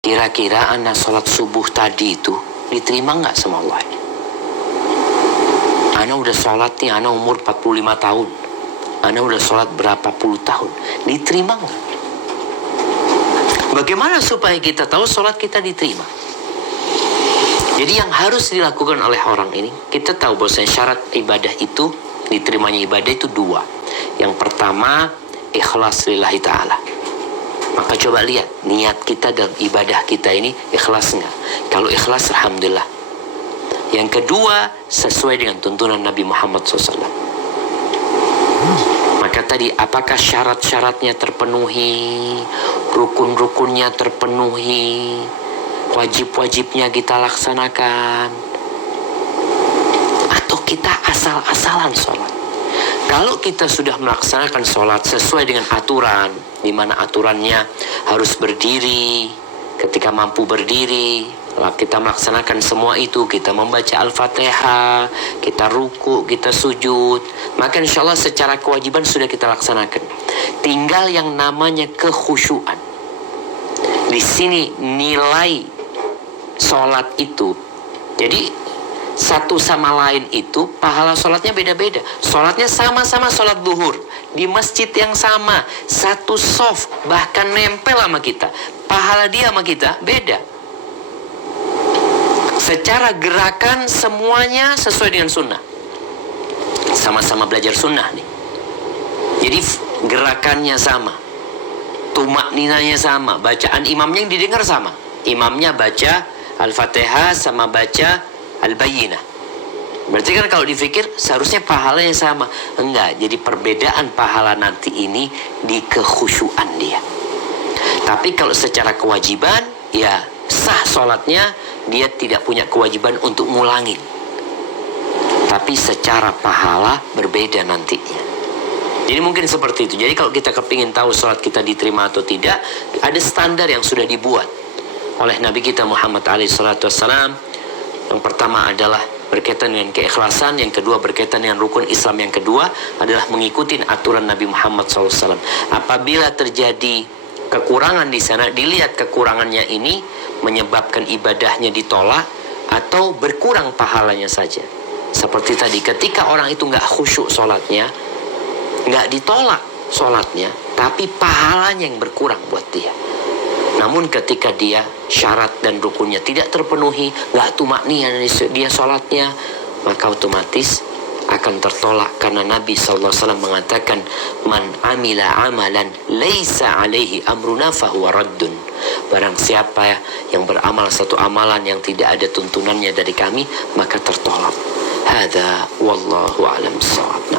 Kira-kira anak sholat subuh tadi itu diterima nggak sama Allah? Anak udah sholat nih, anak umur 45 tahun. Anak udah sholat berapa puluh tahun. Diterima nggak? Bagaimana supaya kita tahu sholat kita diterima? Jadi yang harus dilakukan oleh orang ini, kita tahu bahwa syarat ibadah itu, diterimanya ibadah itu dua. Yang pertama, ikhlas lillahi ta'ala. Maka coba lihat, niat kita dalam ibadah kita ini ikhlas nggak? Kalau ikhlas, alhamdulillah. Yang kedua, sesuai dengan tuntunan Nabi Muhammad SAW. Maka tadi, apakah syarat-syaratnya terpenuhi, rukun-rukunnya terpenuhi, wajib-wajibnya kita laksanakan, atau kita asal-asalan sholat? Kalau kita sudah melaksanakan sholat sesuai dengan aturan, di mana aturannya harus berdiri, ketika mampu berdiri, kita melaksanakan semua itu, kita membaca Al-Fatihah, kita ruku, kita sujud, maka insya Allah secara kewajiban sudah kita laksanakan. Tinggal yang namanya kekhusyuan. Di sini nilai sholat itu, jadi satu sama lain itu pahala sholatnya beda-beda. Sholatnya sama-sama sholat zuhur di masjid yang sama, satu soft, bahkan nempel sama kita. Pahala dia sama kita beda. Secara gerakan semuanya sesuai dengan sunnah. Sama-sama belajar sunnah nih. Jadi gerakannya sama, tumak ninanya sama, bacaan imamnya yang didengar sama. Imamnya baca Al-Fatihah sama baca Al-Bayyinah. Berarti kan kalau dipikir seharusnya pahalanya sama. Enggak, jadi perbedaan pahala nanti ini di kekhusyuan dia. Tapi kalau secara kewajiban, ya sah sholatnya, dia tidak punya kewajiban untuk ngulangin. Tapi secara pahala berbeda nantinya. Jadi mungkin seperti itu. Jadi kalau kita kepingin tahu sholat kita diterima atau tidak, ada standar yang sudah dibuat oleh Nabi kita Muhammad SAW. Yang pertama adalah berkaitan dengan keikhlasan, yang kedua berkaitan dengan rukun Islam, yang kedua adalah mengikuti aturan Nabi Muhammad SAW. Apabila terjadi kekurangan di sana, dilihat kekurangannya ini menyebabkan ibadahnya ditolak atau berkurang pahalanya saja. Seperti tadi, ketika orang itu nggak khusyuk sholatnya, nggak ditolak sholatnya, tapi pahalanya yang berkurang buat dia. Namun ketika dia syarat dan rukunnya tidak terpenuhi, nggak tumakniyah dia sholatnya, maka otomatis akan tertolak. Karena Nabi SAW mengatakan, man amila amalan laisa alaihi amruna fahuwa raddun. Barang siapa yang beramal satu amalan yang tidak ada tuntunannya dari kami, maka tertolak. Hadza wallahu a'lam bissawab.